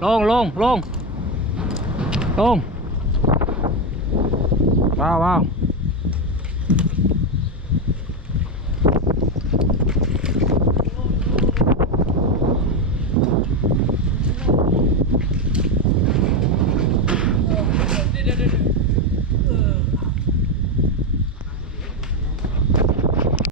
luôn luôn luôn luôn vào vào Ugh.